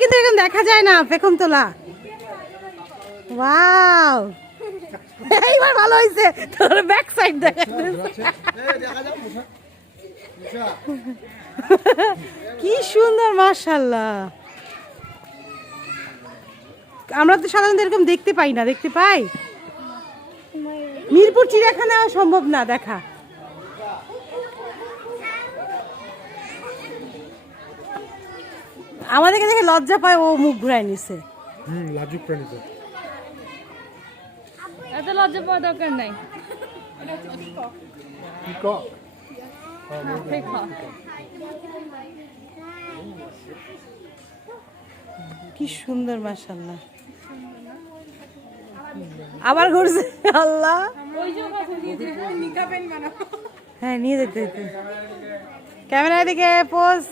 কিন্তু এরকম দেখা যায় না পেখম তোলা। ওয়াও। এইবার ভালো হয়েছে তোর ব্যাক সাইড দেখা। কি সুন্দর মাশাল্লাহ আমরা তো সাধারণত এরকম দেখতে পাই না, দেখতে পাই? মিরপুর চিড়িয়াখানাও সম্ভব না দেখা। আমাদেরকে দেখে লজ্জা পায় ও মুখ ঘুরাই নিছে। হুম লাজুক প্রাণী তো এত লজ্জা পাওয়ার দরকার নাই। পিকক দেখা কি সুন্দর মাশাল্লাহ আবার ঘুরছে আল্লাহ। হ্যাঁ নিয়ে যেতে যেতে। ক্যামেরা দিকে পোজ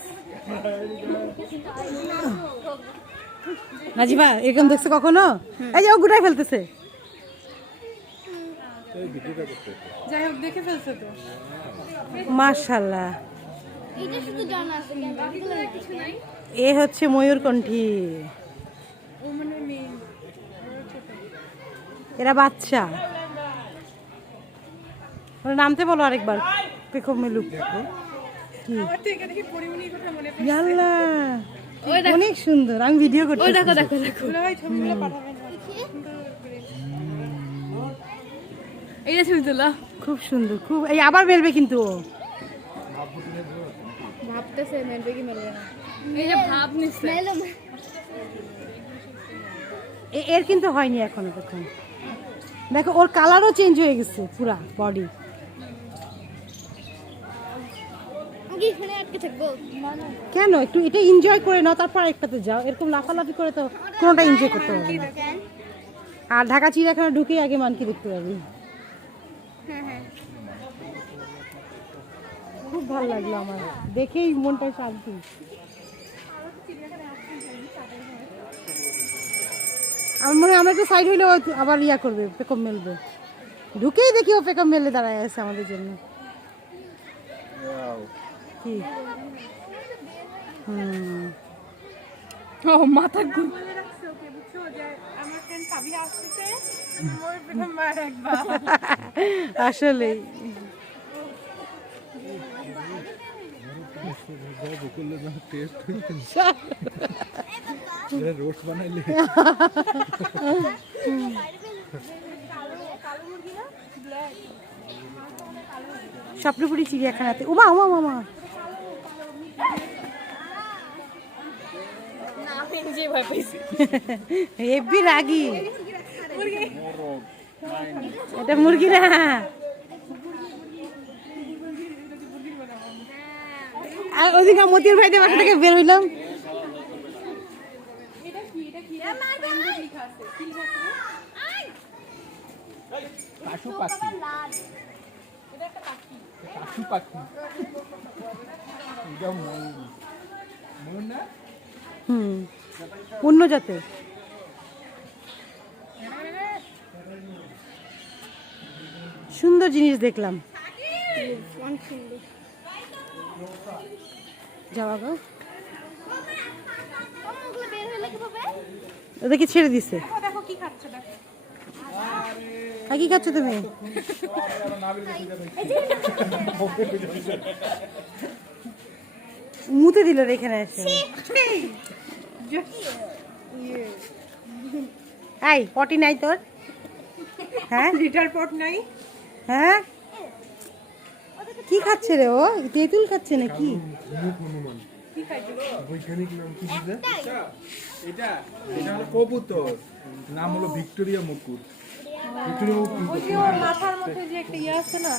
নাজিবা এরকম দেখছ কখনো? এই যে ও গুটাই ফেলতেছে। যাই হোক দেখে ফেলছে তো। মাশাল্লাহ। এ হচ্ছে ময়ূরকণ্ঠী এরা বাচ্চা। নামতে বলো আরেকবার। পেখম মেলুক ইয়াল্লা, অনেক সুন্দর আমি ভিডিও করতে দেখো দেখো দেখো। এইটা ছবি তোলা খুব সুন্দর খুব এই আবার মেলবে কিন্তু ও। ভাবতেছে মেলবে কি মেলবে না। এই যে ভাব নিচ্ছে। এ- এর কিন্তু হয়নি এখনও দেখুন দেখো ওর কালারও চেঞ্জ হয়ে গেছে পুরা বডি আমি কি এখানে আটকে থাকব। না না কেন? একটু এটা এনজয় করে নাও তারপর একটাতে যাও। এরকম লাফালাফি করে তো কোনোটা এনজয় করতে পারবে আর ঢাকা চিড়িয়াখানা ঢুকে আগে মানকি দেখতে পারবি। খুব ভালো লাগল আমার। দেখেই মনটা শান্তি। আমার মনে হয় আমরা একটু সাইড হইলে আবার ইয়া করবে পেকম মেলবে। ঢুকেই দেখি ও পেকম মেলে দাঁড়ায় আছে আমাদের জন্য। হুম। ও মাথা ঘুর রোস্ট বানাইলে স্বপ্নপুরি চিড়িয়াখানাতে। উমা উমা মামা আমি নিজে ভয় পাইছি। হেব্বি রাগি। এটা মুরগি না। আর ওদিকে মতির ভাইদের বাসা থেকে বের হইলাম। পাখি। পাখি। ময়ূর না? হুম অন্য জাতের সুন্দর জিনিস দেখলাম যাওয়া ওদেরকে ছেড়ে দিছে কি খাচ্ছ তুমি মুতে দিল এখানে এসে। এই পটি নাই তোর? হ্যাঁ? লিটার পট নাই। হ্যাঁ? কি খাচ্ছে রে ও? তেঁতুল খাচ্ছে নাকি? মুখ বৈজ্ঞানিক নাম কি এটা এটা হলো কবুতর। নাম হলো ভিক্টোরিয়া মুকুট। ভিক্টোরিয়া মুকুট মাথার মধ্যে যে একটা ইয়ে আছে না